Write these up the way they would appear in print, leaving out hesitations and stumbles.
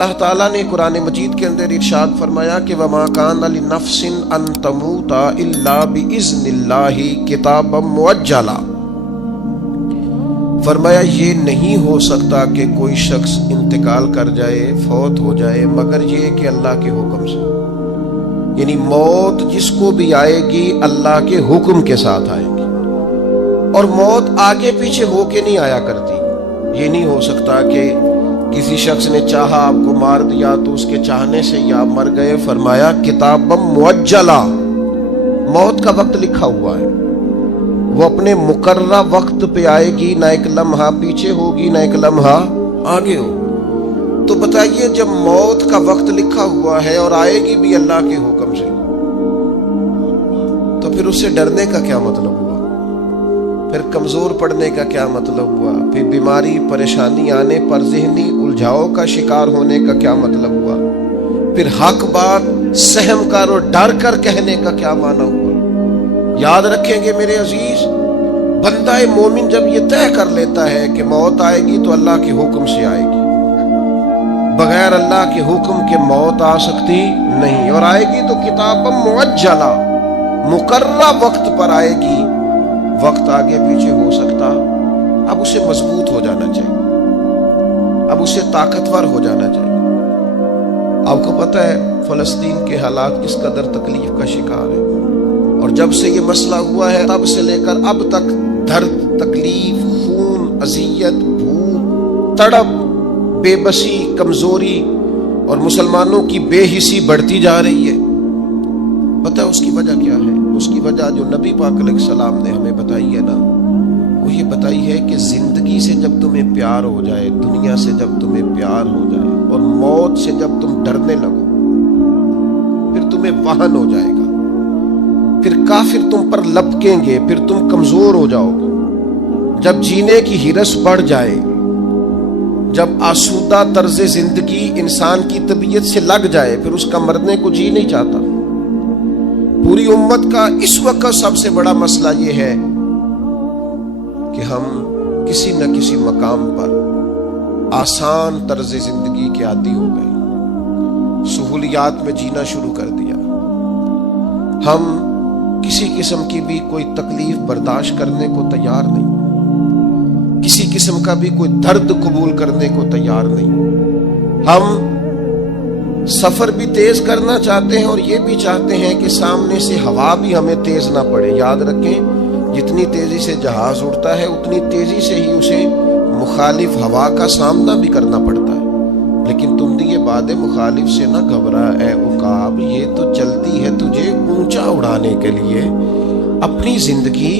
اللہ تعالیٰ نے قرآن مجید کے اندر ارشاد فرمایا کہ وَمَا كَانَ لِنَفْسٍ أَن تَمُوتَ إِلَّا بِإِذْنِ اللَّهِ كِتَابًا مُؤَجَّلًا، فرمایا یہ نہیں ہو سکتا کہ کوئی شخص انتقال کر جائے، فوت ہو جائے، مگر یہ کہ اللہ کے حکم سے، یعنی موت جس کو بھی آئے گی اللہ کے حکم کے ساتھ آئے گی، اور موت آگے پیچھے ہو کے نہیں آیا کرتی۔ یہ نہیں ہو سکتا کہ کسی شخص نے چاہا آپ کو مار دیا تو اس کے چاہنے سے ہی آپ مر گئے۔ فرمایا کتاب معجلہ، موت کا وقت لکھا ہوا ہے، وہ اپنے مقررہ وقت پہ آئے گی، نہ ایک لمحہ پیچھے ہوگی نہ ایک لمحہ آگے ہوگی۔ تو بتائیے جب موت کا وقت لکھا ہوا ہے اور آئے گی بھی اللہ کے حکم سے، تو پھر اس سے ڈرنے کا کیا مطلب ہوا؟ پھر کمزور پڑنے کا کیا مطلب ہوا؟ پھر بیماری پریشانی آنے پر ذہنی الجھاؤ کا شکار ہونے کا کیا مطلب ہوا؟ پھر حق بات سہم کر اور ڈر کر کہنے کا کیا معنی ہوا؟ یاد رکھیں گے میرے عزیز، بندہ مومن جب یہ طے کر لیتا ہے کہ موت آئے گی تو اللہ کے حکم سے آئے گی، بغیر اللہ کے حکم کے موت آ سکتی نہیں، اور آئے گی تو کتاب معجلہ، مقررہ وقت پر آئے گی۔ وقت آگے پیچھے ہو سکتا، اب اسے مضبوط ہو جانا چاہیے، اب اسے طاقتور ہو جانا چاہیے۔ آپ کو پتہ ہے فلسطین کے حالات کس قدر تکلیف کا شکار ہے، اور جب سے یہ مسئلہ ہوا ہے تب سے لے کر اب تک درد، تکلیف، خون، اذیت، بھوک، تڑپ، بے بسی، کمزوری اور مسلمانوں کی بے حسی بڑھتی جا رہی ہے۔ پتہ ہے اس کی وجہ کیا ہے؟ اس کی وجہ جو نبی پاک علیہ السلام نے ہمیں بتائی ہے نا، وہ یہ بتائی ہے کہ زندگی سے جب تمہیں پیار ہو جائے، دنیا سے جب تمہیں پیار ہو جائے، اور موت سے جب تم ڈرنے لگو، پھر تمہیں وہن ہو جائے گا، پھر کافر تم پر لپکیں گے، پھر تم کمزور ہو جاؤ گے۔ جب جینے کی ہرس بڑھ جائے، جب آسودہ طرز زندگی انسان کی طبیعت سے لگ جائے، پھر اس کا مرنے کو جی نہیں چاہتا۔ پوری امت کا اس وقت سب سے بڑا مسئلہ یہ ہے کہ ہم کسی نہ کسی مقام پر آسان طرز زندگی کے عادی ہو گئے، سہولیات میں جینا شروع کر دیا۔ ہم کسی قسم کی بھی کوئی تکلیف برداشت کرنے کو تیار نہیں، کسی قسم کا بھی کوئی درد قبول کرنے کو تیار نہیں۔ ہم سفر بھی تیز کرنا چاہتے ہیں اور یہ بھی چاہتے ہیں کہ سامنے سے ہوا بھی ہمیں تیز نہ پڑے۔ یاد رکھیں جتنی تیزی سے جہاز اڑتا ہے اتنی تیزی سے ہی اسے مخالف ہوا کا سامنا بھی کرنا پڑتا ہے۔ لیکن تم دیے باد مخالف سے نہ گھبرا اے عقاب، یہ تو چلتی ہے تجھے اونچا اڑانے کے لیے۔ اپنی زندگی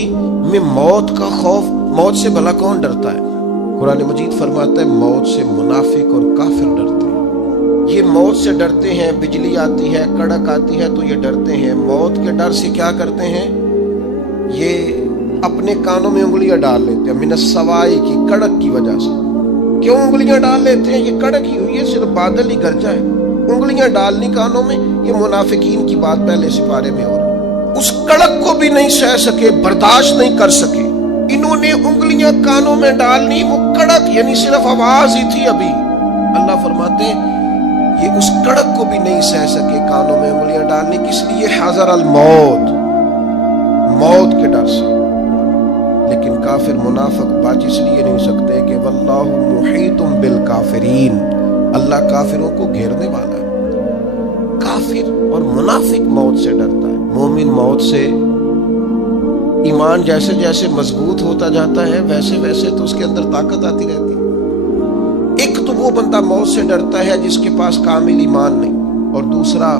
میں موت کا خوف، موت سے بھلا کون ڈرتا ہے؟ قرآن مجید فرماتا ہے موت سے منافق اور کافر ڈرتے ہیں۔ یہ موت سے ڈرتے ہیں، بجلی آتی ہے، کڑک آتی ہے تو یہ ڈرتے ہیں۔ موت کے ڈر سے کیا کرتے ہیں؟ یہ اپنے کانوں میں انگلیاں ڈال لیتے ہیں، من السوائی کی، کڑک کی وجہ سے۔ کیوں انگلیاں ڈال لیتے ہیں؟ یہ کڑک ہی ہوئی ہے، صرف بادل ہی گرجا ہے، انگلیاں ڈالنی کانوں میں، یہ منافقین کی بات پہلے سپارے میں ہو رہی۔ اس کڑک کو بھی نہیں سہ سکے، برداشت نہیں کر سکے، انہوں نے انگلیاں کانوں میں ڈالنی، وہ کڑک یعنی صرف آواز ہی تھی ابھی۔ اللہ فرماتے ہیں یہ اس کڑک کو بھی نہیں سہ سکے کانوں میں انگلیاں ڈالنے، کس لیے؟ حذر الموت، موت کے ڈر سے۔ لیکن کافر منافق بچ اس لیے نہیں سکتے کہ واللہ محیط بالکافرین، اللہ کافروں کو گھیرنے والا ہے۔ کافر اور منافق موت سے ڈرتا ہے، مومن موت سے، ایمان جیسے جیسے مضبوط ہوتا جاتا ہے ویسے ویسے تو اس کے اندر طاقت آتی رہتی ہے۔ ایک تو وہ بندہ موت سے ڈرتا ہے جس کے پاس کامل ایمان نہیں، اور دوسرا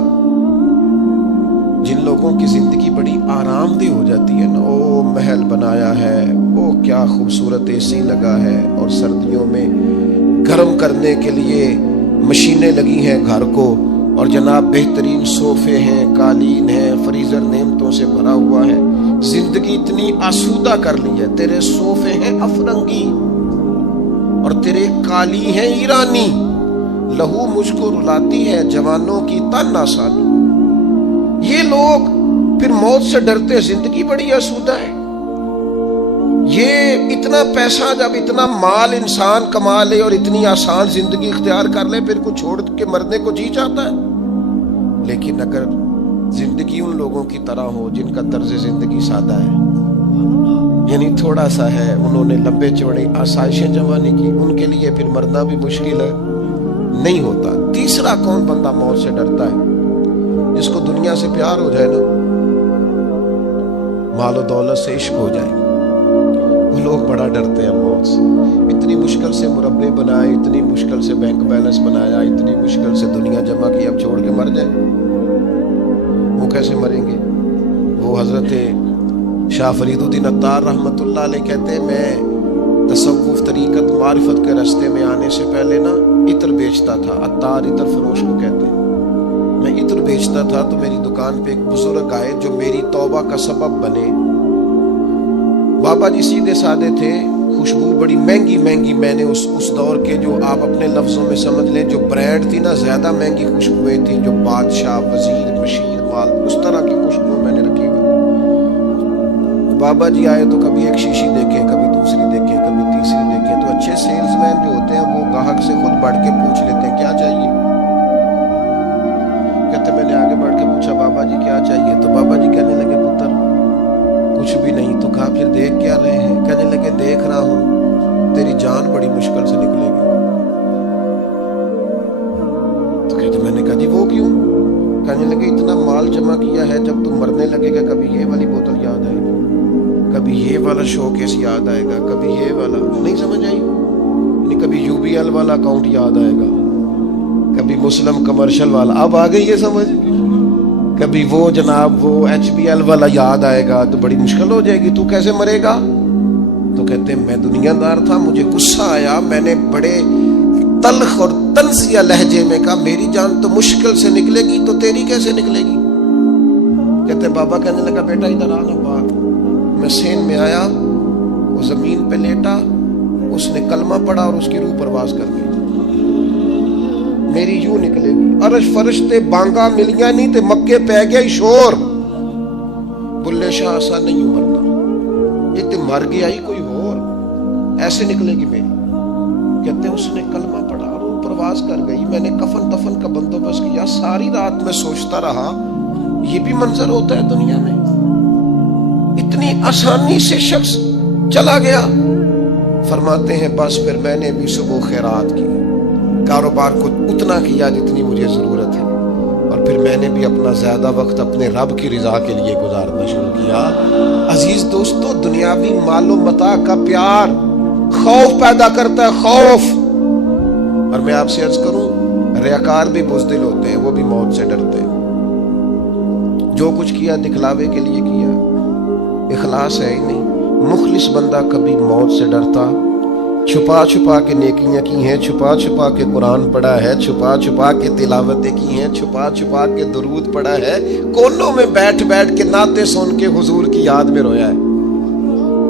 جن لوگوں کی زندگی بڑی آرام دہ ہو جاتی ہے نا، او محل بنایا ہے، او کیا خوبصورت اے سی لگا ہے، اور سردیوں میں گرم کرنے کے لیے مشینیں لگی ہیں گھر کو، اور جناب بہترین صوفے ہیں، قالین ہیں، فریزر نعمتوں سے بھرا ہوا ہے، زندگی اتنی آسودہ کر لی ہے، تیرے صوفے ہیں افرنگی اور تیرے قالی ہیں ایرانی، لہو مجھ کو رلاتی ہے جوانوں کی تن آسانی۔ یہ لوگ پھر موت سے ڈرتے، زندگی بڑی آسودہ ہے۔ یہ اتنا پیسہ جب اتنا مال انسان کما لے اور اتنی آسان زندگی اختیار کر لے پھر کو چھوڑ کے مرنے کو جی چاہتا ہے. لیکن اگر زندگی ان لوگوں کی طرح ہو جن کا طرز زندگی سادہ ہے، یعنی تھوڑا سا ہے، انہوں نے لمبے چوڑے آسائشیں جمع نہیں کی، ان کے لیے پھر مرنا بھی مشکل ہے نہیں ہوتا. تیسرا کون بندہ موت سے ڈرتا ہے؟ جس کو دنیا سے پیار ہو جائے نا، مال و دولت سے عشق ہو جائے، وہ لوگ بڑا ڈرتے ہیں موت سے. اتنی مشکل سے مربع بنائے، اتنی مشکل سے بینک بیلنس بنایا، اتنی مشکل سے دنیا جمع کی، اب چھوڑ کے مر جائے. وہ کیسے مریں گے؟ وہ حضرت شاہ فرید الدین عطار رحمۃ اللہ علیہ کہتے ہیں میں تصوف طریقت معرفت کے راستے میں آنے سے پہلے نا عطر بیچتا تھا. عطار عطر فروش کو کہتے ہیں. میں عطر بیچتا تھا تو میری دکان پہ ایک بزرگ آئے جو میری توبہ کا سبب بنے. بابا جی سیدھے سادے تھے، خوشبو بڑی مہنگی مہنگی، میں نے اس دور کے جو آپ اپنے لفظوں میں سمجھ لیں جو برانڈ تھی نا، زیادہ مہنگی خوشبوئیں تھیں جو بادشاہ، وزیر، مشیر، مال، اس طرح کی خوشبو میں نے رکھی ہوئی. بابا جی آئے تو کبھی ایک شیشی دیکھیں، کبھی دوسری دیکھیں، کبھی تیسری دیکھیں. تو اچھے سیلز مین جو ہوتے ہیں وہ گاہک سے خود بڑھ کے پوچھ لیتے ہیں کیا چاہیے. کہتے میں نے آگے بڑھ کے پوچھا بابا جی کیا چاہیے، تو بابا جی کہنے لگے پتر کچھ بھی نہیں. تو کہا پھر دیکھ کیا رہے ہیں؟ کہنے لگے دیکھ رہا ہوں تیری جان بڑی مشکل سے نکلے گی. تو کہتے میں نے کہا جی وہ کیوں؟ کہنے لگے اتنا مال جمع کیا ہے، جب تم مرنے لگے گا کبھی یہ والی بوتل یاد آئے گی، کبھی یہ والا شو کیس یاد آئے گا، کبھی یہ والا، نہیں سمجھ آئی؟ یعنی کبھی UBL والا اکاؤنٹ یاد آئے گا، کبھی مسلم کمرشل والا، اب آ گئی یہ سمجھ، کبھی وہ جناب وہ HBL والا یاد آئے گا، تو بڑی مشکل ہو جائے گی. تو کیسے مرے گا؟ تو کہتے ہیں میں دنیا دار تھا، مجھے غصہ آیا، میں نے بڑے تلخ اور طنزیہ لہجے میں کہا میری جان تو مشکل سے نکلے گی تو تیری کیسے نکلے گی؟ کہتے بابا کہنے لگا بیٹا ادھر آنا باہر. میں سین میں آیا، وہ زمین پہ لیٹا، اس نے کلمہ پڑھا اور اس کی روح پرواز کر گئی. میری یوں نکلے گی. عرش فرشتے بانگا ملیاں نہیں تے مکے پہ گیا شور. بلے شاہ ایسا نہیں مرنا، یہ تے مر گیا ہی کوئی اور، ایسے نکلے گی میری. کہتے ہیں اس نے کلمہ پڑھا، روح پرواز کر گئی. میں نے کفن دفن کا بندوبست کیا. ساری رات میں سوچتا رہا یہ بھی منظر ہوتا ہے دنیا میں، اتنی آسانی سے شخص چلا گیا. فرماتے ہیں بس پھر میں نے بھی صبح خیرات کی، کاروبار کو اتنا کیا جتنی مجھے ضرورت ہے، اور پھر میں نے بھی اپنا زیادہ وقت اپنے رب کی رضا کے لیے گزارنا شروع کیا. عزیز دوستو، دنیاوی مال و متاع کا پیار خوف پیدا کرتا ہے، خوف. اور میں آپ سے عرض کروں ریاکار بھی بزدل ہوتے ہیں، وہ بھی موت سے ڈرتے ہیں. جو کچھ کیا دکھلاوے کے لیے کیا، اخلاص ہے ہی نہیں. مخلص بندہ کبھی موت سے ڈرتا. چھپا چھپا کے نیکیاں کی ہیں، چھپا چھپا کے قرآن پڑھا ہے، چھپا چھپا کے تلاوتیں کی ہیں، چھپا چھپا کے درود پڑھا ہے، کونوں میں بیٹھ بیٹھ کے نعتیں سن کے حضور کی یاد میں رویا ہے.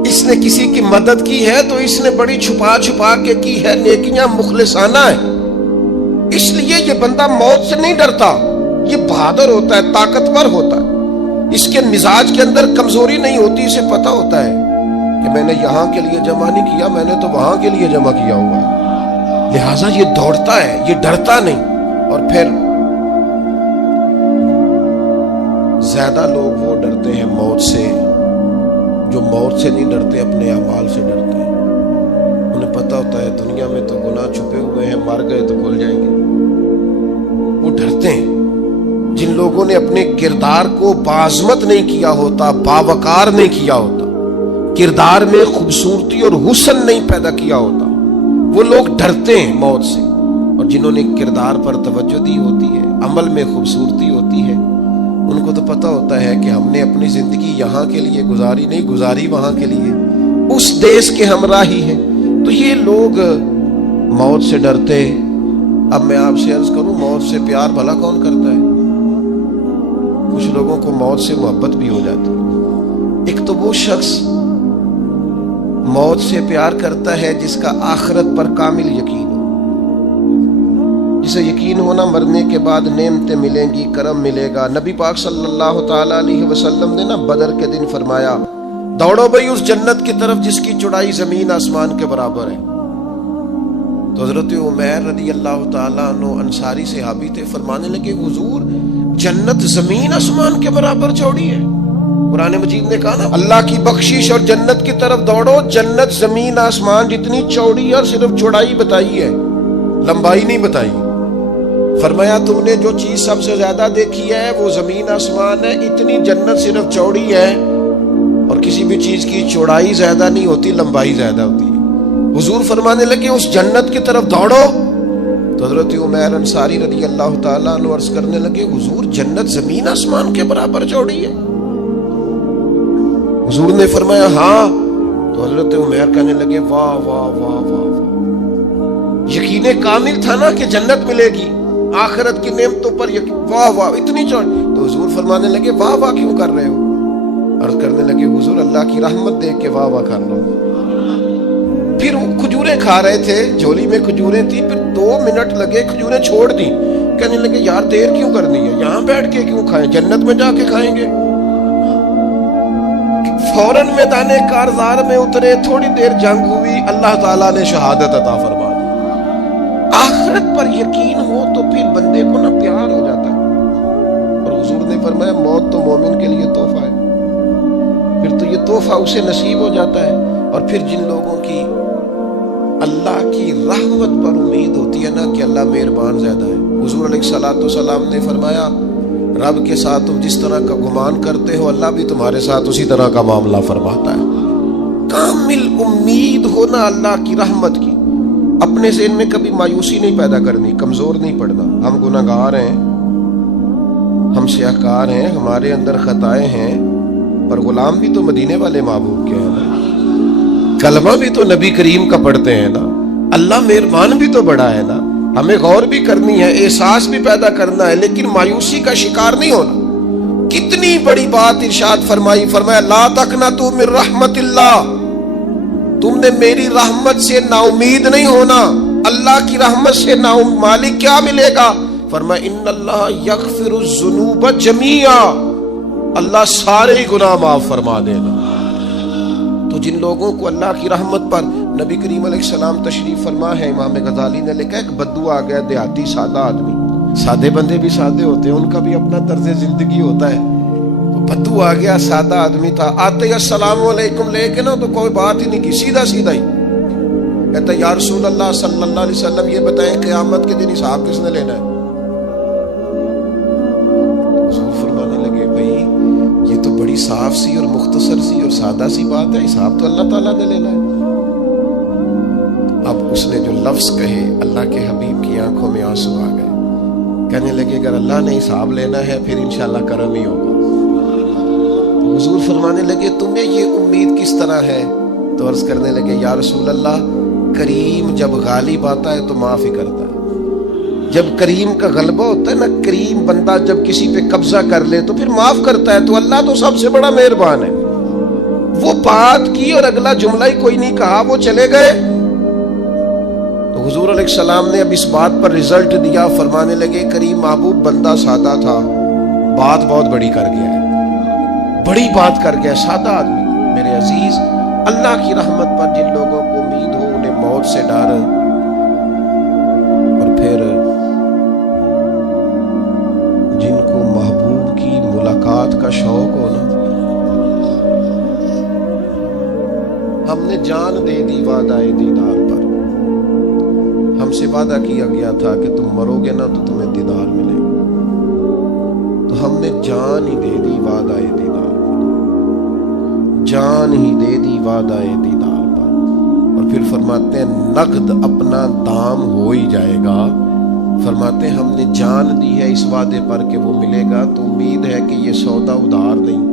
اس نے کسی کی مدد کی ہے تو اس نے بڑی چھپا چھپا کے کی ہے، نیکیاں مخلصانہ ہے. اس لیے یہ بندہ موت سے نہیں ڈرتا. یہ بہادر ہوتا ہے، طاقتور ہوتا ہے. اس کے مزاج کے اندر کمزوری نہیں ہوتی. اسے پتہ ہوتا ہے کہ میں نے یہاں کے لیے جمع نہیں کیا، میں نے تو وہاں کے لیے جمع کیا ہوا ہے. لہٰذا یہ دوڑتا ہے، یہ ڈرتا نہیں. اور پھر زیادہ لوگ وہ ڈرتے ہیں موت سے جو موت سے نہیں ڈرتے، اپنے اعمال سے ڈرتے ہیں. انہیں پتہ ہوتا ہے دنیا میں تو گناہ چھپے ہوئے ہیں، مر گئے تو کھل جائیں گے. وہ ڈرتے ہیں. جن لوگوں نے اپنے کردار کو بعظمت نہیں کیا ہوتا، باوقار نہیں کیا ہوتا، کردار میں خوبصورتی اور حسن نہیں پیدا کیا ہوتا، وہ لوگ ڈرتے ہیں موت سے. اور جنہوں نے کردار پر توجہ دی ہوتی ہے، عمل میں خوبصورتی ہوتی ہے، ان کو تو پتہ ہوتا ہے کہ ہم نے اپنی زندگی یہاں کے لیے گزاری نہیں، گزاری وہاں کے لیے، اس دیس کے ہمراہ ہی ہے. تو یہ لوگ موت سے ڈرتے. اب میں آپ سے عرض کروں موت سے پیار بھلا کون کرتا ہے؟ کچھ لوگوں کو موت سے محبت بھی ہو جاتی. ایک تو وہ شخص موت سے پیار کرتا ہے جس کا آخرت پر کامل یقین ہو، جسے یقین ہونا مرنے کے بعد نعمتیں ملیں گی، کرم ملے گا. نبی پاک صلی اللہ تعالی علیہ وسلم نے نا بدر کے دن فرمایا دوڑو بھائی اس جنت کی طرف جس کی چوڑائی زمین آسمان کے برابر ہے۔ تو حضرت عمیر رضی اللہ تعالیٰ عنہ انصاری صحابی تھے، فرمانے لگے حضور جنت زمین آسمان کے برابر چوڑی ہے؟ قرآن مجید نے کہا نا اللہ کی بخشش اور جنت کی طرف دوڑو، جنت زمین آسمان جتنی چوڑی ہے اور صرف چوڑائی بتائی ہے، لمبائی نہیں بتائی۔ فرمایا تم نے جو چیز سب سے زیادہ دیکھی ہے وہ زمین آسمان ہے، اتنی جنت صرف چوڑی ہے، اور کسی بھی چیز کی چوڑائی زیادہ نہیں ہوتی، لمبائی زیادہ ہوتی ہے۔ حضور فرمانے لگے اس جنت کی طرف دوڑو۔ تو حضرت عمیر انصاری رضی اللہ تعالیٰ عنہ عرض کرنے لگے حضور جنت زمین آسمان کے برابر چوڑی ہے؟ حضور نے فرمایا ہاں۔ تو حضرت عمیر کہنے لگے واہ واہ واہ واہ واہ، یقین کامل تھا نا کہ جنت ملے گی، آخرت کی نعمتوں پر یقین، واہ واہ اتنی چوڑی۔ تو حضور فرمانے لگے واہ واہ کیوں کر رہے ہو؟ عرض کرنے لگے حضور اللہ کی رحمت دیکھ کے واہ واہ کر رہا ہوں۔ پھر کھجوریں کھا رہے تھے، جھولی میں کھجوریں تھی، پھر 2 منٹ لگے کھجوریں چھوڑ دی، کہنے لگے یار دیر کیوں کرنی ہے، یہاں بیٹھ کے کیوں کھائیں، جنت میں جا کے کھائیں گے۔ فوراً میدان کارزار میں اترے، تھوڑی دیر جنگ ہوئی، اللہ تعالیٰ نے شہادت عطا فرما دی۔ آخرت پر یقین ہو تو پھر بندے کو نا پیار ہو جاتا ہے، اور حضور نے فرمایا موت تو مومن کے لیے تحفہ ہے، پھر تو یہ تحفہ اسے نصیب ہو جاتا ہے۔ اور پھر جن لوگوں کی اللہ کی رحمت پر امید ہوتی ہے نا کہ اللہ مہربان زیادہ ہے، حضور علیہ الصلوۃ والسلام نے فرمایا رب کے ساتھ تم جس طرح کا گمان کرتے ہو اللہ بھی تمہارے ساتھ اسی طرح کا معاملہ فرماتا ہے۔ کامل امید ہونا اللہ کی رحمت کی، اپنے ذہن میں کبھی مایوسی نہیں پیدا کرنی، کمزور نہیں پڑنا۔ ہم گناہگار ہیں، ہم سیاہکار ہیں، ہمارے اندر خطائیں ہیں، پر غلام بھی تو مدینے والے محبوب کے ہیں نا، کلمہ بھی تو نبی کریم کا پڑھتے ہیں نا، اللہ مہربان بھی تو بڑا ہے نا۔ ہمیں غور بھی کرنی ہے، احساس بھی پیدا کرنا ہے، لیکن مایوسی کا شکار نہیں ہونا۔ کتنی بڑی بات ارشاد فرمائی، فرمایا لا تقنطوا من رحمت اللہ، تم نے میری رحمت سے نا امید نہیں ہونا۔ اللہ کی رحمت سے نا مالک کیا ملے گا؟ فرمایا ان اللہ یغفر الذنوب جميعا، اللہ سارے ہی گناہ معاف فرما دے گا۔ تو جن لوگوں کو اللہ کی رحمت پر نبی کریم علیہ السلام تشریف فرما ہے، امام غزالی نے لکھا ایک بدو آ گیا، دیہاتی سادہ آدمی، سادے بندے بھی سادے ہوتے ہیں، ان کا بھی اپنا طرز زندگی ہوتا ہے۔ تو بدو آ گیا، سادہ آدمی تھا، آتے ہی السلام علیکم لے کے نا تو کوئی بات ہی نہیں کی، سیدھا سیدھا ہی کہتا یا رسول اللہ صلی اللہ علیہ وسلم یہ بتائیں قیامت کے دن حساب کس نے لینا ہے؟ حضور فرمانے لگے بھائی یہ تو بڑی صاف سی اور مختصر سی اور سادہ سی بات ہے، حساب تو اللہ تعالیٰ نے لینا ہے۔ اب اس نے جو لفظ کہے اللہ کے حبیب کی آنکھوں میں آنسو آ گئے، کہنے لگے اگر اللہ نے حساب لینا ہے پھر انشاءاللہ کرم ہی ہوگا۔ تو حضور فرمانے لگے تمہیں یہ امید کس طرح ہے؟ تو عرض کرنے لگے یا رسول اللہ کریم جب غالب آتا ہے تو معاف ہی کرتا ہے، جب کریم کا غلبہ ہوتا ہے نا، کریم بندہ جب کسی پہ قبضہ کر لے تو پھر معاف کرتا ہے، تو اللہ تو سب سے بڑا مہربان ہے۔ وہ بات کی اور اگلا جملہ ہی کوئی نہیں کہا، وہ چلے گئے۔ تو حضور علیہ السلام نے اب اس بات پر رزلٹ دیا، فرمانے لگے کریم محبوب بندہ سادہ تھا، بات بہت بڑی کر گیا ہے، بڑی بات کر گیا، سادہ آدمی۔ میرے عزیز اللہ کی رحمت پر جن لوگوں کو امید ہو، انہیں موت سے ڈر اور پھر جن کو محبوب کی ملاقات کا شوق ہو نا، ہم نے جان دے دی وعدہ دیدار پر، ہم سے وعدہ کیا گیا تھا کہ تم مرو گے نا تو تمہیں دیدار ملے گا، تو ہم نے جان ہی دے دی وعدہ دیدار پر، جان ہی دے دی وعدہ دیدار پر۔ اور پھر فرماتے ہیں نقد اپنا دام ہو ہی جائے گا، فرماتے ہیں ہم نے جان دی ہے اس وعدے پر کہ وہ ملے گا، تو امید ہے کہ یہ سودا ادھار نہیں،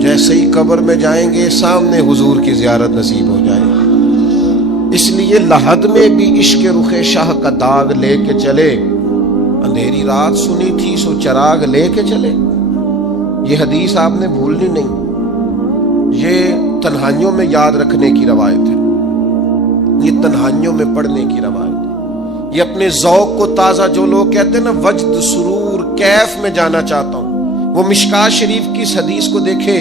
جیسے ہی قبر میں جائیں گے سامنے حضور کی زیارت نصیب ہو جائے گی۔ اس لیے لحد میں بھی عشق رخ شاہ کا داغ لے کے چلے، اندھیری رات سنی تھی سو چراغ لے کے چلے۔ یہ حدیث آپ نے بھولنی نہیں، یہ تنہائیوں میں یاد رکھنے کی روایت ہے، یہ تنہائیوں میں پڑھنے کی روایت ہے۔ یہ اپنے ذوق کو تازہ، جو لوگ کہتے ہیں نا وجد سرور کیف میں جانا چاہتا ہوں، وہ مشکات شریف کی اس حدیث کو دیکھے،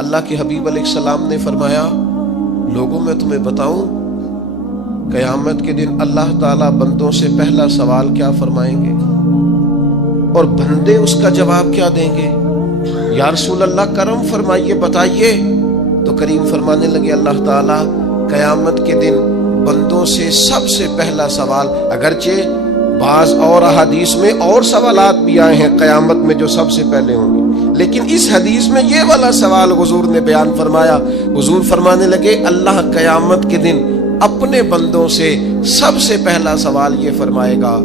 اللہ کے حبیب علیہ السلام نے فرمایا لوگوں میں تمہیں بتاؤں قیامت کے دن اللہ تعالیٰ بندوں سے پہلا سوال کیا فرمائیں گے اور بندے اس کا جواب کیا دیں گے؟ یا رسول اللہ کرم فرمائیے بتائیے۔ تو کریم فرمانے لگے اللہ تعالیٰ قیامت کے دن بندوں سے سب سے پہلا سوال، اگرچہ بعض اور احادیث میں اور سوالات بھی آئے ہیں قیامت میں جو سب سے پہلے ہوں گے، لیکن اس حدیث میں یہ والا سوال حضور نے بیان فرمایا۔ حضور فرمانے لگے اللہ قیامت کے دن اپنے بندوں سے سب سے پہلا سوال یہ فرمائے گا،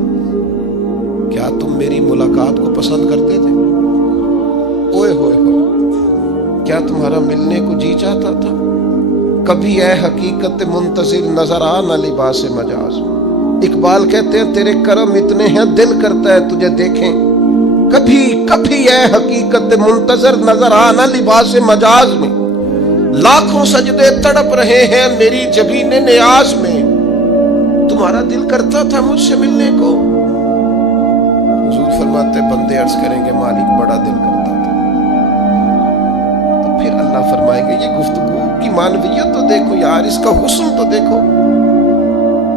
کیا تم میری ملاقات کو پسند کرتے تھے؟ اوئے ہوئے ہوئے، کیا تمہارا ملنے کو جی چاہتا تھا؟ کبھی اے حقیقت منتظر نظر آ نہ لباس مجاز۔ اقبال کہتے ہیں تیرے کرم اتنے ہیں دل کرتا ہے تجھے دیکھیں، کبھی کبھی اے حقیقت منتظر نظر آ نہ لباس مجاز میں، لاکھوں سجدے تڑپ رہے ہیں میری جبین نیاز میں، تمہارا دل کرتا تھا مجھ سے ملنے کو؟ حضور فرماتے بندے عرض کریں گے مالک بڑا دل کرتا تھا۔ تو پھر اللہ فرمائیں گے یہ گفتگو کی معنویت تو دیکھو یار، اس کا حسن تو دیکھو۔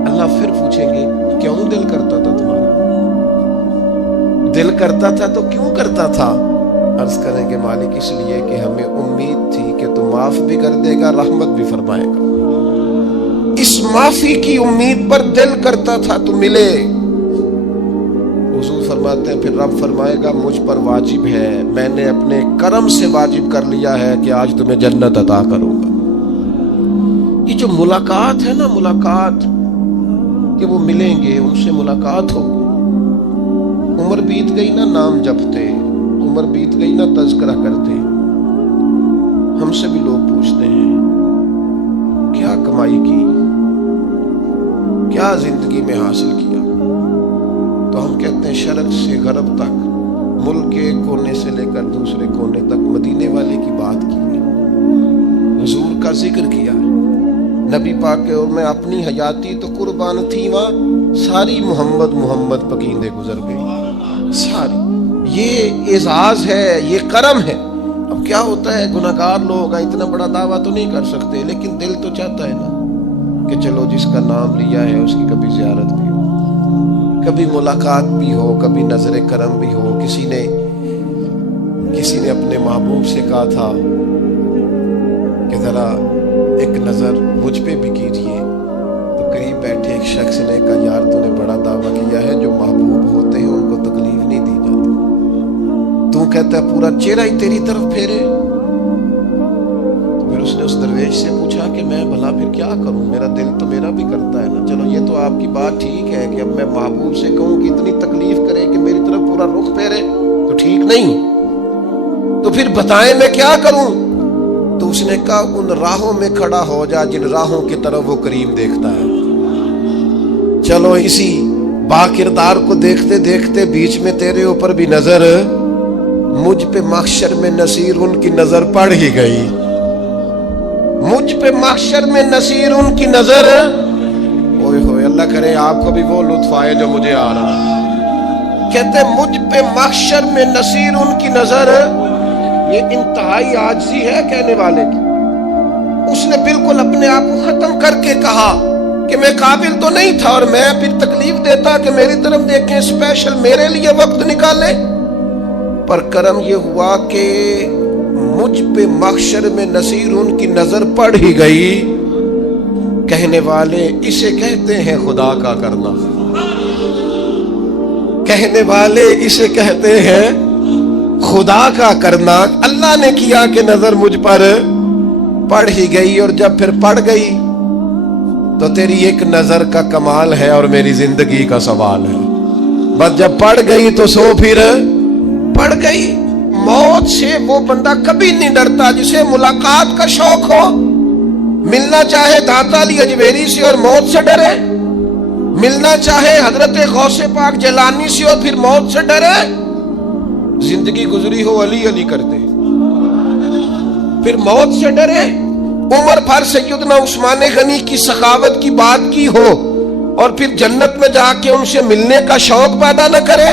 اللہ پھر پوچھیں گے کیوں دل کرتا تھا تمہارا؟ دل کرتا تھا تو کیوں کرتا تھا؟ عرض کریں گے مالک اس لیے کہ ہمیں امید تھی کہ تو معاف بھی کر دے گا رحمت بھی فرمائے گا، اس معافی کی امید پر دل کرتا تھا تو ملے۔ حضور فرماتے ہیں پھر رب فرمائے گا مجھ پر واجب ہے، میں نے اپنے کرم سے واجب کر لیا ہے کہ آج تمہیں جنت عطا کروں گا۔ یہ جو ملاقات ہے نا، ملاقات کہ وہ ملیں گے ان سے ملاقات ہوگی۔ عمر بیت گئی نا نام جپتے، عمر بیت گئی نا تذکرہ کرتے، ہم سے بھی لوگ پوچھتے ہیں کیا کمائی کی، کیا زندگی میں حاصل کیا، تو ہم کہتے ہیں شرق سے غرب تک، ملک کے کونے سے لے کر دوسرے کونے تک مدینے والے کی بات کی ہے، حضور کا ذکر کیا ہے، نبی پاک کے اور میں اپنی حیاتی تو قربان تھی وہاں ساری محمد محمد پکیندے گزر گئی ساری۔ یہ اعزاز ہے، یہ کرم ہے۔ اب کیا ہوتا ہے گناہگار لوگ اتنا بڑا دعویٰ تو نہیں کر سکتے، لیکن دل تو چاہتا ہے نا کہ چلو جس کا نام لیا ہے اس کی کبھی زیارت بھی ہو، کبھی ملاقات بھی ہو، کبھی نظر کرم بھی ہو۔ کسی نے اپنے محبوب سے کہا تھا کہ ذرا ایک نظر مجھ پہ بھی کیجئے، تو قریب بیٹھے ایک شخص نے کہا یار تو نے بڑا دعویٰ کیا ہے جو محبوب ہوتے ہیں ان کو تکلیف نہیں دی جاتی، تو کہتا ہے پورا چہرہ ہی تیری طرف پھیرے۔ تو پھر اس نے اس درویش سے پوچھا کہ میں بھلا پھر کیا کروں، میرا دل تو میرا بھی کرتا ہے نا، چلو یہ تو آپ کی بات ٹھیک ہے کہ اب میں محبوب سے کہوں کہ اتنی تکلیف کرے کہ میری طرف پورا رخ پھیرے تو ٹھیک نہیں، تو پھر بتائیں میں کیا کروں؟ تو اس نے کہا ان راہوں میں کھڑا ہو جا جن راہوں کی طرف وہ کریم دیکھتا ہے۔ چلو اسی با کردار کو دیکھتے دیکھتے بیچ میں تیرے اوپر بھی نظر، مجھ پہ محشر میں نصیر ان کی نظر پڑ ہی گئی، مجھ پہ محشر میں نصیر ان کی نظر۔ اوئے ہوئے اللہ کرے آپ کو بھی وہ لطف آئے جو مجھے آ رہا۔ کہتے مجھ پہ محشر میں نصیر ان کی نظر، یہ انتہائی عاجزی ہے کہنے والے کی۔ اس نے بالکل اپنے آپ کو ختم کر کے کہا کہ میں قابل تو نہیں تھا، اور میں پھر تکلیف دیتا کہ میری طرف دیکھیں اسپیشل میرے لیے وقت نکالے، پر کرم یہ ہوا کہ مجھ پہ محشر میں نصیر ان کی نظر پڑ ہی گئی۔ کہنے والے اسے کہتے ہیں خدا کا کرنا، کہنے والے اسے کہتے ہیں خدا کا کرنا۔ اللہ نے کیا کہ نظر مجھ پر پڑ ہی گئی، اور جب پھر پڑ گئی تو تیری ایک نظر کا کمال ہے اور میری زندگی کا سوال ہے۔ بس جب پڑ گئی تو سو پھر پڑ گئی۔ موت سے وہ بندہ کبھی نہیں ڈرتا جسے ملاقات کا شوق ہو، ملنا چاہے داتا علی اجمیری سے اور موت سے ڈرے، ملنا چاہے حضرت غوث پاک جیلانی سے اور پھر موت سے ڈرے، زندگی گزری ہو علی علی کرتے پھر موت سے ڈرے، عمر بھر سیدنا عثمان غنی کی سخاوت کی بات کی ہو اور پھر جنت میں جا کے ان سے ملنے کا شوق پیدا نہ کرے،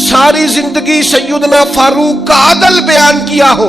ساری زندگی سیدنا فاروق کا عدل بیان کیا ہو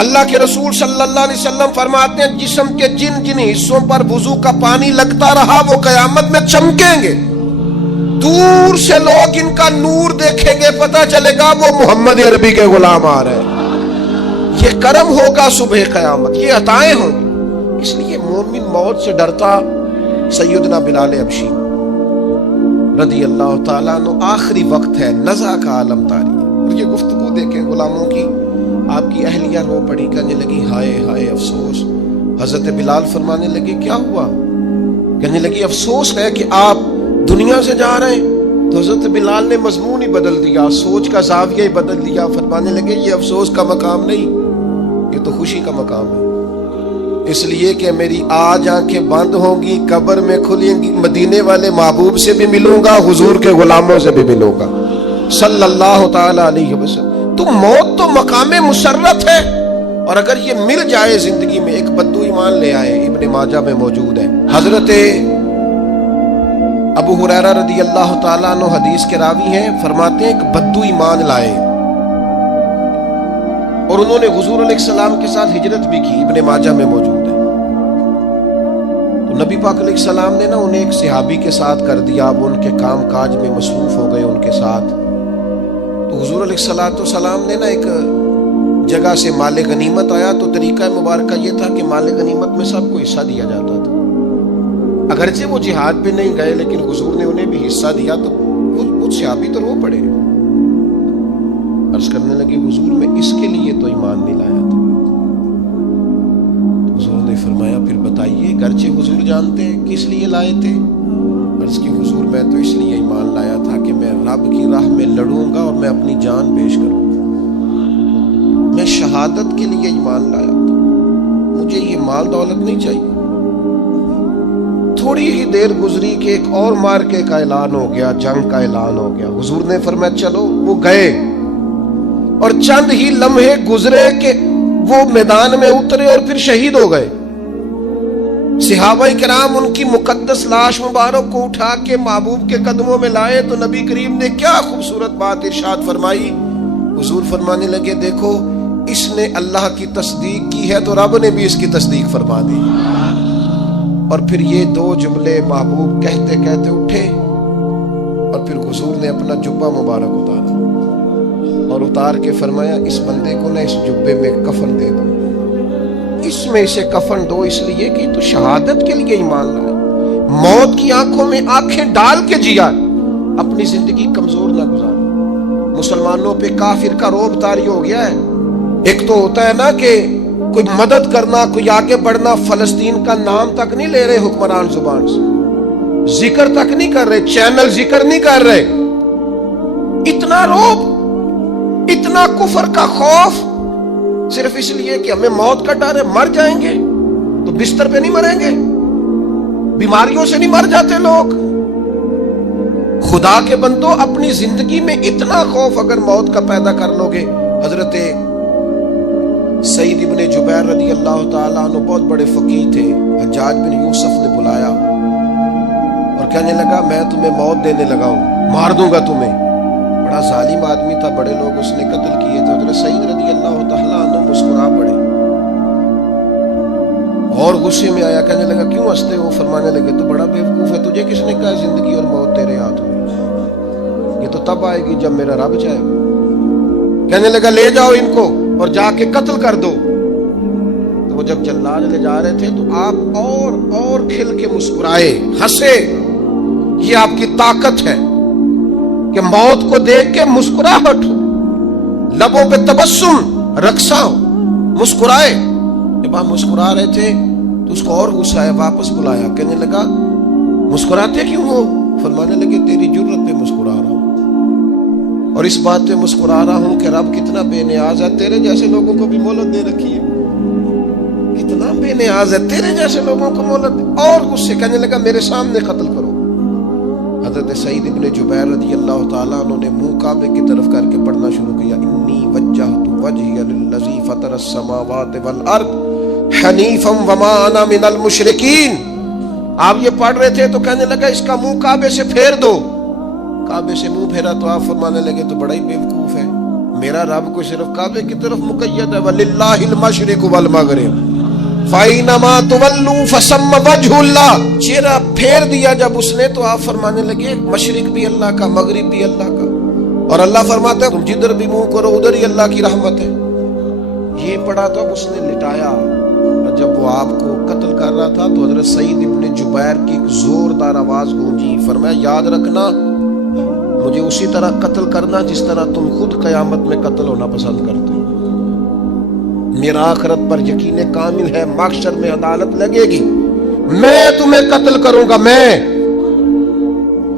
اللہ کے رسول صلی اللہ علیہ وسلم فرماتے ہیں جسم کے جن جن حصوں پر وضو کا پانی لگتا رہا وہ قیامت میں چمکیں گے، دور سے لوگ ان کا نور دیکھیں گے، پتہ چلے گا وہ محمد عربی کے غلام آ رہے ہیں۔ یہ کرم ہوگا صبح قیامت، یہ عطائیں ہوں گی۔ اس لیے مومن موت سے ڈرتا۔ سیدنا بلال حبشی رضی اللہ تعالیٰ عنہ، آخری وقت ہے، نزع کا عالم طاری ہے، اور یہ گفتگو دیکھیں غلاموں کی۔ آپ کی اہلیہ رو پڑی، کہنے لگی ہائے ہائے افسوس۔ حضرت بلال فرمانے لگے کیا ہوا؟ کہنے لگی افسوس ہے کہ آپ دنیا سے جا رہے ہیں۔ تو حضرت بلال نے مضمون ہی بدل دیا، سوچ کا زاویہ ہی بدل دیا، فرمانے لگے یہ افسوس کا مقام نہیں، یہ تو خوشی کا مقام ہے، اس لیے کہ میری آج آنکھیں بند ہوں گی، قبر میں کھلیں گی، مدینے والے محبوب سے بھی ملوں گا، حضور کے غلاموں سے بھی ملوں گا صلی اللہ تعالی علیہ وسلم۔ تو موت تو مقام مسرت ہے، اور اگر یہ مل جائے زندگی میں، ایک بدو ایمان لے آئے، ابن ماجہ میں موجود ہے، حضرت ابو ہریرہ رضی اللہ تعالیٰ عنہ حدیث کے راوی ہیں، فرماتے ہیں ایک بدو ایمان لائے اور انہوں نے حضور علیہ السلام کے ساتھ ہجرت بھی کی، ابن ماجہ میں موجود ہے۔ تو نبی پاک علیہ السلام نے انہیں ایک صحابی کے ساتھ کر دیا، وہ ان کے کام کاج میں مصروف ہو گئے ان کے ساتھ۔ تو حضور علیہ السلام نے ایک جگہ سے مال غنیمت آیا، تو طریقہ مبارکہ یہ تھا کہ مال غنیمت میں سب کو حصہ دیا جاتا تھا۔ اگرچہ وہ جہاد پہ نہیں گئے، لیکن حضور نے انہیں بھی حصہ دیا، تو وہ صحابی تو رو پڑے، عرض کرنے لگے حضور میں اس کے لیے تو ایمان نہیں لایا تھا۔ حضور نے فرمایا پھر بتائیے، گرچہ حضور جانتے ہیں کس لیے لائے تھے؟ عرض کی حضور میں تو اس لیے ایمان لایا تھا کہ میں رب کی راہ میں لڑوں گا اور میں اپنی جان پیش کروں گا، میں شہادت کے لیے ایمان لایا تھا، مجھے یہ مال دولت نہیں چاہیے۔ تھوڑی ہی دیر گزری کہ ایک اور مارکے کا اعلان ہو گیا، جنگ کا اعلان ہو گیا۔ حضور نے فرمایا چلو، وہ گئے، اور چند ہی لمحے گزرے کہ وہ میدان میں اترے اور پھر شہید ہو گئے۔ صحابہ کرام ان کی مقدس لاش مبارک کو اٹھا کے محبوب کے قدموں میں لائے، تو نبی کریم نے کیا خوبصورت بات ارشاد فرمائی۔ حضور فرمانے لگے دیکھو، اس نے اللہ کی تصدیق کی ہے تو رب نے بھی اس کی تصدیق فرما دی۔ اور پھر یہ دو جملے محبوب کہتے کہتے اٹھے، اور پھر حضور نے اپنا جبہ مبارک اتارا اور اتار کے فرمایا اس بندے کو اس جبے میں کفن دے دو، اس میں اسے کفن دو، اس لیے کہ تو شہادت کے لیے ایمان لائے، موت کی آنکھوں میں آنکھیں ڈال کے جیا، اپنی زندگی کمزور نہ گزارے۔ مسلمانوں پہ کافر کا روب طاری ہو گیا ہے۔ ایک تو ہوتا ہے نا کہ کوئی مدد کرنا، کوئی آگے بڑھنا، فلسطین کا نام تک نہیں لے رہے حکمران زبان سے، ذکر تک نہیں کر رہے، چینل ذکر نہیں کر رہے، اتنا روب، اتنا کفر کا خوف، صرف اس لیے کہ ہمیں موت کا ڈر ہے، مر جائیں گے تو بستر پہ نہیں مریں گے، بیماریوں سے نہیں مر جاتے لوگ۔ خدا کے بندو، اپنی زندگی میں اتنا خوف اگر موت کا پیدا کر لو گے۔ حضرت سعید ابن جبیر رضی اللہ تعالیٰ عنہ بہت بڑے فقیہ تھے، حجاج بن یوسف نے بلایا اور کہنے لگا میں تمہیں موت دینے لگا ہوں، مار دوں گا تمہیں۔ بڑا ظالم آدمی تھا، بڑے لوگ اس نے قتل کیے تھے۔ حضرت سعید رضی اللہ تعالیٰ عنہ مسکرا پڑے اور غصے میں آیا، کہنے لگا کیوں ہنستے ہو؟ فرمانے لگے تو بڑا بیوقوف ہے، تجھے کس نے کہا زندگی اور موت تیرے ہاتھ میں، یہ تو تب آئے گی جب میرا رب چاہے گا۔ کہنے لگا لے جاؤ ان کو اور جا کے قتل کر دو۔ تو وہ جب جلاد لے جا رہے تھے تو آپ اور کھل کے مسکرائے، ہنسے۔ یہ آپ کی طاقت ہے کہ موت کو دیکھ کے مسکراہٹ ہو، لبوں پہ تبسم، رقصہ ہو، مسکرائے۔ جب آپ مسکرا رہے تھے تو اس کو اور غصہ آیا، واپس بلایا، کہنے لگا مسکراتے کیوں ہو؟ فرمانے لگے تیری جرت پہ مسکرا رہا ہوں، اور اس بات پہ مسکرا رہا ہوں کہ رب کتنا بے نیاز ہے، تیرے جیسے لوگوں کو بھی مہلت دے رکھی ہے، کتنا بے نیاز ہے، تیرے جیسے لوگوں کو مہلت دے۔ اور غصے، کہنے لگا میرے سامنے قتل کرو۔ حضرت سعید ابن جبیر رضی اللہ تعالیٰ عنہ نے منہ کعبے کی طرف کر کے پڑھنا شروع کیا، انی وجہت وجہی للذی فطر السماوات والارض حنیفا وما انا من المشرکین۔ آپ یہ پڑھ رہے تھے تو کہنے لگا اس کا منہ کعبے سے پھیر دو۔ کعبے سے منہ پھیرا تو آپ فرمانے لگے تو بڑا ہی بیوقوف ہے، میرا رب کو صرف کعبے کی طرف مقید ہے، وَلِلَّهِ الْمَشْرِقُ وَالْمَغْرِبُ فَأَيْنَمَا تُوَلُّوا فَثَمَّ وَجْهُ اللَّهِ۔ چہرہ پھیر دیا جب اس نے تو آپ فرمانے لگے مشرق بھی اللہ کا، مغرب بھی اللہ کا، اور اللہ فرماتا ہے تم جدھر بھی منہ کرو ادھر ہی اللہ کی رحمت ہے۔ یہ پڑھا تو اب اس نے لٹایا، اور جب وہ آپ کو قتل کر رہا تھا تو حضرت سعید ابن جبیر کی ایک زوردار آواز گونجی، فرمایا یاد رکھنا مجھے اسی طرح قتل کرنا جس طرح تم خود قیامت میں قتل ہونا پسند کرتے ہو۔ میرا آخرت پر یقین کامل ہے، محشر میں عدالت لگے گی، میں تمہیں قتل کروں گا میں۔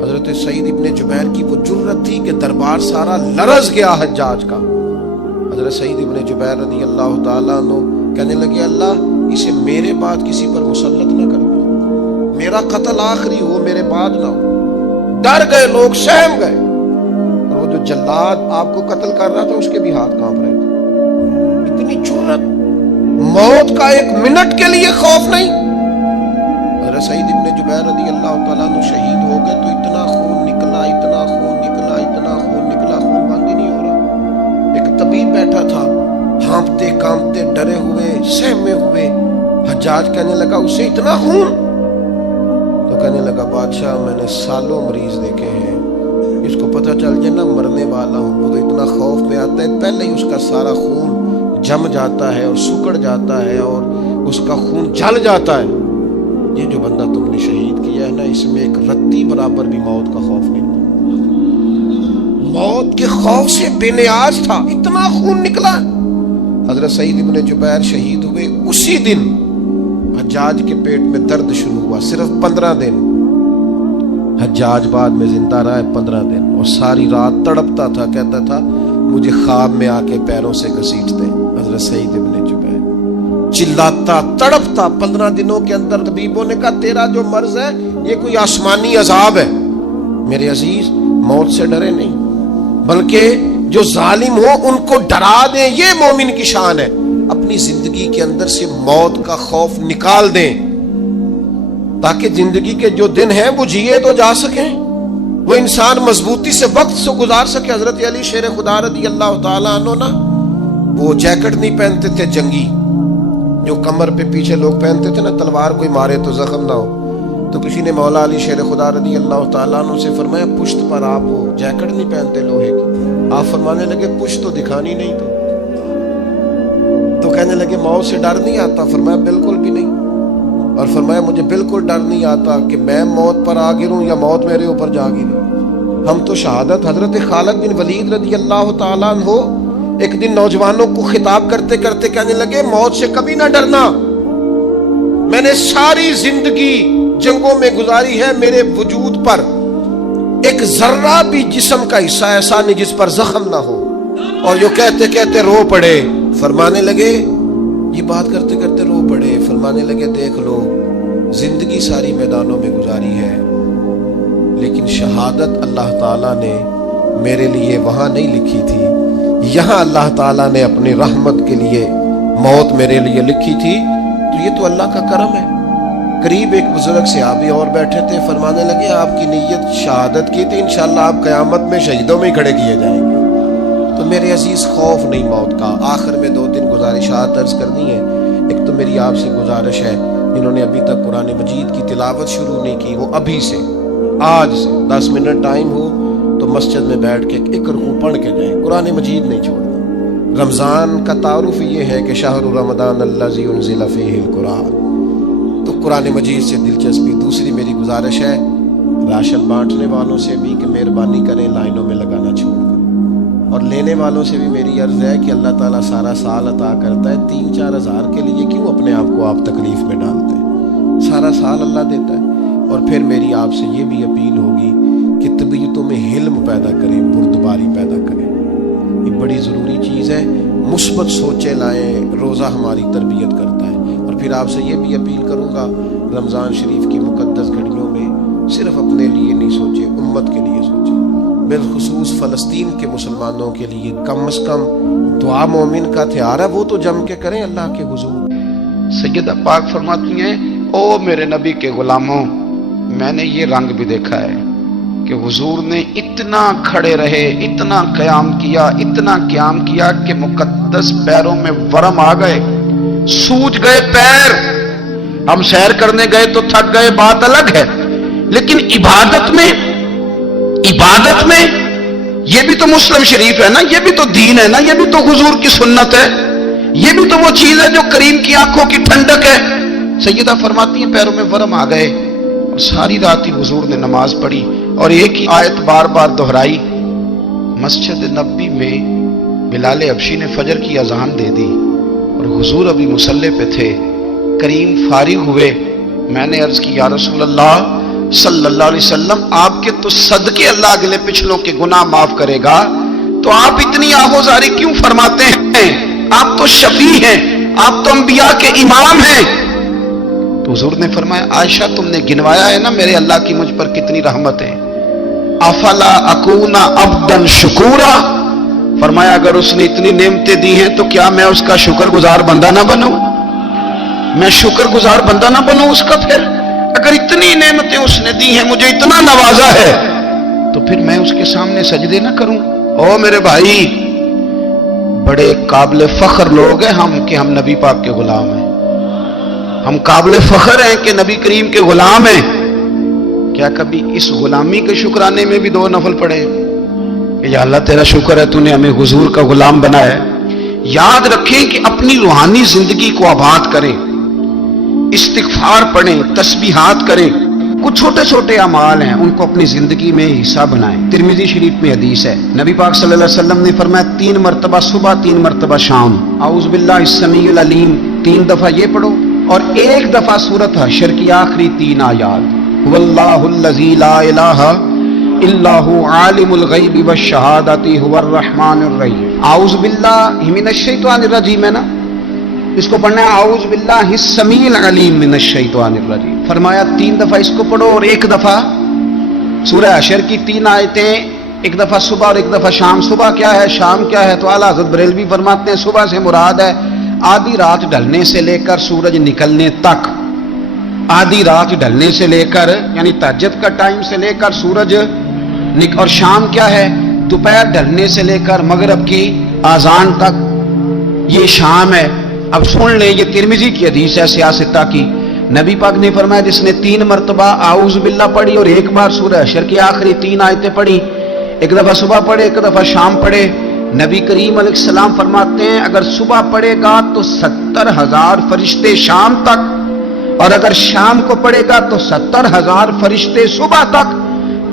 حضرت سعید ابن جبیر کی وہ جرت تھی کہ دربار سارا لرز گیا حجاج کا۔ حضرت سعید ابن جبیر رضی اللہ تعالیٰ عنہ کہنے لگے اللہ اسے میرے بعد کسی پر مسلط نہ کرنا، میرا قتل آخری ہو، میرے بعد نہ ہو۔ ڈر گئے لوگ، سہم گئے، اور وہ جو جلاد آپ کو قتل کر رہا تھا اس کے بھی ہاتھ کانپ رہے تھے۔ اتنی جرت، موت کا ایک منٹ کے لیے خوف نہیں۔ حضرت سعید ابن جبیر رضی اللہ تعالیٰ عنہ شہید ہو گئے تو اتنا خون نکلا، اتنا خون نکلا، اتنا خون نکلا، خون بند ہی نہیں ہو رہا۔ ایک طبیب بیٹھا تھا، ہانپتے کانپتے ڈرے ہوئے سہمے ہوئے، حجاج کہنے لگا اسے اتنا خون؟ تو کہنے لگا بادشاہ میں نے سالوں مریض دیکھے ہیں، اس کو پتہ چل جائے نہ مرنے والا ہوں وہ تو اتنا خوف میں آتا ہے پہلے ہی اس کا سارا خون جم جاتا ہے اور سکڑ جاتا ہے اور اس کا خون جل جاتا ہے۔ یہ جو بندہ تم نے شہید کیا ہے نا اس میں ایک رتی برابر بھی موت کا خوف نہیں تھا، موت کے خوف سے بے نیاز تھا، اتنا خون نکلا۔ حضرت سعید ابن جبیر شہید ہوئے اسی دن حجاج کے پیٹ میں درد شروع ہوا، صرف 15 دن حجاج بعد میں زندہ رہا ہے، 15 دن، اور ساری رات تڑپتا تھا، کہتا تھا مجھے خواب میں آ کے پیروں سے گھسیٹتے حضرت سعید ابن جبیر، چلاتا تڑپتا۔ 15 دنوں کے اندر طبیبوں نے کہا تیرا جو مرض ہے یہ کوئی آسمانی عذاب ہے۔ میرے عزیز موت سے ڈرے نہیں بلکہ جو ظالم ہو ان کو ڈرا دیں، یہ مومن کی شان ہے۔ اپنی زندگی کے اندر سے موت کا خوف نکال دیں تاکہ زندگی کے جو دن ہیں وہ جیے تو جا سکیں، وہ انسان مضبوطی سے وقت سے گزار سکے۔ حضرت علی شیر خدا رضی اللہ تعالیٰ عنہ نا وہ جیکٹ نہیں پہنتے تھے جنگی، جو کمر پہ پیچھے لوگ پہنتے تھے نا تلوار کوئی مارے تو زخم نہ ہو، تو کسی نے مولا علی شیر خدا رضی اللہ تعالیٰ عنہ سے فرمایا پشت پر آپ وہ جیکٹ نہیں پہنتے لوہے کی؟ آپ فرمانے لگے پشت تو دکھانی نہیں تو کہنے لگے موت سے ڈر نہیں آتا؟ فرمایا بالکل بھی نہیں، اور فرمایا مجھے بالکل ڈر نہیں آتا کہ میں موت پر آ گروں یا موت میرے اوپر جا گرے۔ ہم تو شہادت حضرت خالد بن ولید رضی اللہ تعالیٰ عنہ ایک دن نوجوانوں کو خطاب کرتے کرتے کہنے لگے موت سے کبھی نہ ڈرنا، میں نے ساری زندگی جنگوں میں گزاری ہے، میرے وجود پر ایک ذرہ بھی جسم کا حصہ ایسا نہیں جس پر زخم نہ ہو۔ اور جو کہتے کہتے رو پڑے، فرمانے لگے یہ بات کرتے کرتے رو پڑے، فرمانے لگے دیکھ لو زندگی ساری میدانوں میں گزاری ہے لیکن شہادت اللہ تعالیٰ نے میرے لیے وہاں نہیں لکھی تھی، یہاں اللہ تعالیٰ نے اپنی رحمت کے لیے موت میرے لیے لکھی تھی، تو یہ تو اللہ کا کرم ہے۔ قریب ایک بزرگ صحابی اور بیٹھے تھے، فرمانے لگے آپ کی نیت شہادت کی تھی، انشاءاللہ آپ قیامت میں شہیدوں میں ہی کھڑے کیے جائیں گے۔ تو میرے عزیز خوف نہیں موت کا۔ آخر میں 2 دن گزارشات عرض کرنی ہے۔ ایک تو میری آپ سے گزارش ہے جنہوں نے ابھی تک قرآن مجید کی تلاوت شروع نہیں کی وہ ابھی سے آج سے 10 منٹ ٹائم ہو تو مسجد میں بیٹھ کے ایک رکوع پڑھ کے جائیں، قرآن مجید نہیں چھوڑنا۔ رمضان کا تعارف یہ ہے کہ شہر رمضان الذی انزل فیہ القرآن، تو قرآن مجید سے دلچسپی۔ دوسری میری گزارش ہے راشن بانٹنے والوں سے بھی کہ مہربانی کریں لائنوں میں لگانا چھوڑ دیں، اور لینے والوں سے بھی میری عرض ہے کہ اللہ تعالیٰ سارا سال عطا کرتا ہے، 3-4 ہزار کے لیے کیوں اپنے آپ کو آپ تکلیف میں ڈالتے ہیں، سارا سال اللہ دیتا ہے۔ اور پھر میری آپ سے یہ بھی اپیل ہوگی کہ طبیعتوں میں حلم پیدا کریں، بردباری پیدا کریں، یہ بڑی ضروری چیز ہے۔ مثبت سوچیں لائیں، روزہ ہماری تربیت کرتا ہے۔ اور پھر آپ سے یہ بھی اپیل کروں گا رمضان شریف کی مقدس گھڑیوں میں صرف اپنے لیے نہیں سوچیں، امت کے لیے سوچیں، بالخصوص فلسطین کے مسلمانوں کے لیے کم از کم دعا مومن کا ہتھیار ہے، وہ تو جم کے کریں اللہ کے حضور۔ سیدہ پاک فرماتی ہیں او میرے نبی کے غلاموں، میں نے یہ رنگ بھی دیکھا ہے کہ حضور نے اتنا کھڑے رہے، اتنا قیام کیا کہ مقدس پیروں میں ورم آ گئے، سوج گئے پیر۔ ہم سیر کرنے گئے تو تھک گئے، بات الگ ہے، لیکن عبادت میں یہ بھی تو مسلم شریف ہے نا، یہ بھی تو دین ہے نا، یہ بھی تو حضور کی سنت ہے، یہ بھی تو وہ چیز ہے جو کریم کی آنکھوں کی ٹھنڈک ہے۔ سیدہ فرماتی ہیں پیروں میں ورم آ گئے، اور ساری رات ہی حضور نے نماز پڑھی اور ایک ہی آیت بار بار دہرائی۔ مسجد نبوی میں بلال حبشی نے فجر کی اذان دے دی اور حضور ابھی مصلی پہ تھے۔ کریم فارغ ہوئے، میں نے عرض کی یا رسول اللہ صلی اللہ علیہ وسلم، آپ کے تو صدقے اللہ اگلے پچھلوں کے گناہ معاف کرے گا، تو آپ اتنی آہوزاری کیوں فرماتے ہیں؟ آپ تو شفیع ہیں، آپ تو انبیاء کے امام ہیں۔ تو حضور نے فرمایا عائشہ تم نے گنوایا ہے نا میرے اللہ کی مجھ پر کتنی رحمت ہے، افلا اکون عبدا شکورا، فرمایا اگر اس نے اتنی نعمتیں دی ہیں تو کیا میں اس کا شکر گزار بندہ نہ بنوں؟ میں شکر گزار بندہ نہ بنوں اس کا؟ پھر اگر اتنی نعمتیں اس نے دی ہیں، مجھے اتنا نوازا ہے، تو پھر میں اس کے سامنے سجدے نہ کروں؟ او میرے بھائی، بڑے قابل فخر لوگ ہیں ہم کہ ہم نبی پاک کے غلام ہیں، ہم قابل فخر ہیں کہ نبی کریم کے غلام ہیں۔ کیا کبھی اس غلامی کے شکرانے میں بھی دو نفل پڑھے کہ یا اللہ تیرا شکر ہے تو نے ہمیں حضور کا غلام بنایا ہے؟ یاد رکھیں کہ اپنی روحانی زندگی کو آباد کریں، استغفار پڑھیں، تسبیحات کریں، کچھ چھوٹے چھوٹے اعمال ہیں ان کو اپنی زندگی میں حصہ بنائیں۔ ترمذی شریف میں حدیث ہے، نبی پاک صلی اللہ علیہ وسلم نے فرمایا 3 مرتبہ صبح 3 مرتبہ شام اعوذ باللہ السمیع العلیم 3 دفعہ یہ پڑھو، اور 1 دفعہ سورۃ حشر کی آخری 3 آیات، واللہ الذی لا الہ الا هو عالم الغیب والشہادۃ هو الرحمن الرحیم۔ اعوذ باللہ من الشیطان الرجیم ہے نا، اس کو پڑھنا ہے اعوذ باللہ السمیع العلیم من الشیطان الرجیم۔ فرمایا 3 دفعہ اس کو پڑھو اور 1 دفعہ سورہ حشر کی 3 آیتیں، 1 دفعہ صبح اور 1 دفعہ شام۔ صبح کیا ہے، شام کیا ہے؟ تو اعلیٰ حضرت بریلوی فرماتے ہیں صبح سے مراد ہے آدھی رات ڈھلنے سے لے کر سورج نکلنے تک، آدھی رات ڈھلنے سے لے کر یعنی تہجد کا ٹائم سے لے کر سورج اور شام کیا ہے، دوپہر ڈھلنے سے لے کر مغرب کی اذان تک، یہ شام ہے۔ اب سن لیں، یہ ترمذی کی حدیث ہے سیاستہ کی، نبی پاک نے فرمایا جس نے 3 مرتبہ اعوذ باللہ پڑھی اور 1 بار سورہ حشر کی آخری 3 آیتیں پڑھی، 1 دفعہ صبح پڑھے 1 دفعہ شام پڑھے، نبی کریم علیہ السلام فرماتے ہیں اگر صبح پڑھے گا تو 70,000 فرشتے شام تک، اور اگر شام کو پڑھے گا تو 70,000 فرشتے صبح تک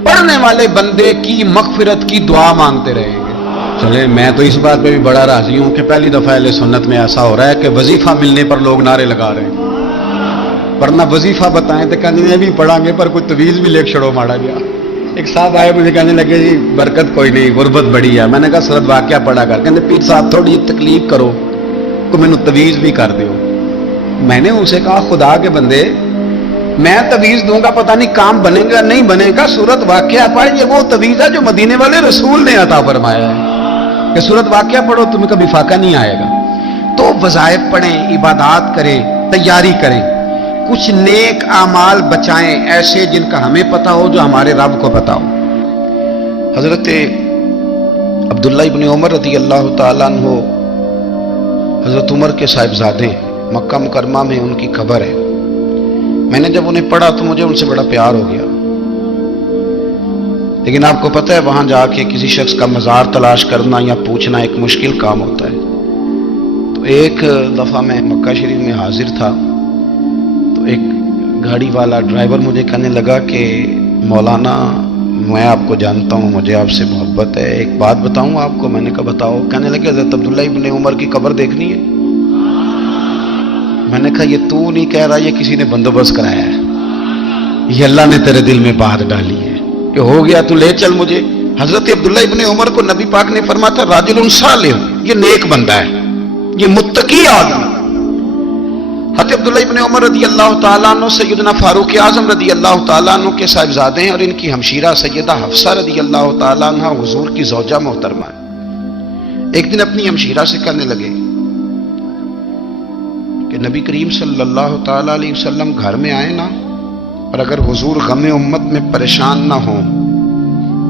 پڑھنے والے بندے کی مغفرت کی دعا مانگتے رہیں گے۔ چلے میں تو اس بات پہ بھی بڑا راضی ہوں کہ پہلی دفعہ اہل سنت میں ایسا ہو رہا ہے کہ وظیفہ ملنے پر لوگ نعرے لگا رہے ہیں، ورنہ وظیفہ بتائیں تو کہنے بھی پڑھیں گے پر کوئی تویز بھی لے چھڑو ماڑا گیا۔ ایک صاحب آئے مجھے کہنے لگے جی برکت کوئی نہیں، غربت بڑی ہے۔ میں نے کہا سرد واقعہ پڑھا کر، کہنے پیر صاحب تھوڑی تکلیف کرو تو میں نے تویز بھی کر دیو۔ میں نے اسے کہا خدا کے بندے میں تویز دوں گا پتہ نہیں کام بنے گا نہیں بنے گا، سورت واقعہ پڑھ، یہ وہ تویز ہے جو مدینے والے رسول نے عطا فرمایا ہے کہ سورت واقعہ پڑھو تمہیں کبھی فاقہ نہیں آئے گا۔ تو وظائف پڑھیں، عبادات کریں، تیاری کریں، کچھ نیک اعمال بچائیں ایسے جن کا ہمیں پتہ ہو، جو ہمارے رب کو پتہ ہو۔ حضرت عبداللہ ابن عمر رضی اللہ تعالیٰ عنہ حضرت عمر کے صاحبزادے، مکہ مکرمہ میں ان کی قبر ہے۔ میں نے جب انہیں پڑھا تو مجھے ان سے بڑا پیار ہو گیا، لیکن آپ کو پتہ ہے وہاں جا کے کسی شخص کا مزار تلاش کرنا یا پوچھنا ایک مشکل کام ہوتا ہے۔ تو ایک دفعہ میں مکہ شریف میں حاضر تھا، تو ایک گاڑی والا ڈرائیور مجھے کہنے لگا کہ مولانا میں آپ کو جانتا ہوں، مجھے آپ سے محبت ہے، ایک بات بتاؤں آپ کو؟ میں نے کہا بتاؤ۔ کہنے لگے حضرت عبداللہ ابن عمر کی قبر دیکھنی ہے۔ میں نے کہا یہ تو نہیں کہہ رہا، یہ کسی نے بندوبست کرایا ہے، یہ اللہ نے تیرے دل میں بات ڈالی ہے کہ ہو گیا تو لے چل مجھے۔ حضرت عبداللہ ابن عمر کو نبی پاک نے فرمایا تھا راجل صالح، یہ نیک بندہ ہے، یہ متقی آدمی۔ حضرت عبداللہ ابن عمر رضی اللہ تعالیٰ عنہ سیدنا فاروق اعظم رضی اللہ تعالیٰ عنہ کے صاحبزادے ہیں، اور ان کی ہمشیرہ سیدہ حفصہ رضی اللہ تعالیٰ عنہ حضور کی زوجہ محترمہ ہے۔ ایک دن اپنی ہمشیرہ سے کہنے لگے کہ نبی کریم صلی اللہ تعالیٰ علیہ وسلم گھر میں آئے نا، اور اگر حضور غم امت میں پریشان نہ ہوں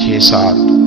6-7,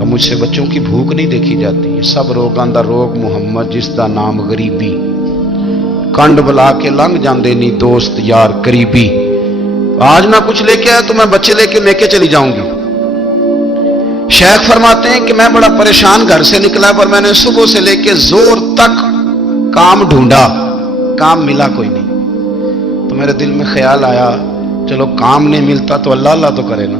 تو مجھ سے بچوں کی بھوک نہیں دیکھی جاتی. یہ سب روگاں دا روگ محمد جس دا نام غریبی. کنڈ بلا کے لنگ جاندے نہیں دوست یار قریبی. آج نہ کچھ لے کے آیا تو میں بچے لے کے چلی جاؤں گی. شیخ فرماتے ہیں کہ میں بڑا پریشان گھر سے نکلا پر میں نے صبح سے لے کے زور تک کام ڈھونڈا, کام ملا کوئی نہیں. تو میرے دل میں خیال آیا چلو کام نہیں ملتا تو اللہ اللہ تو کرے نا.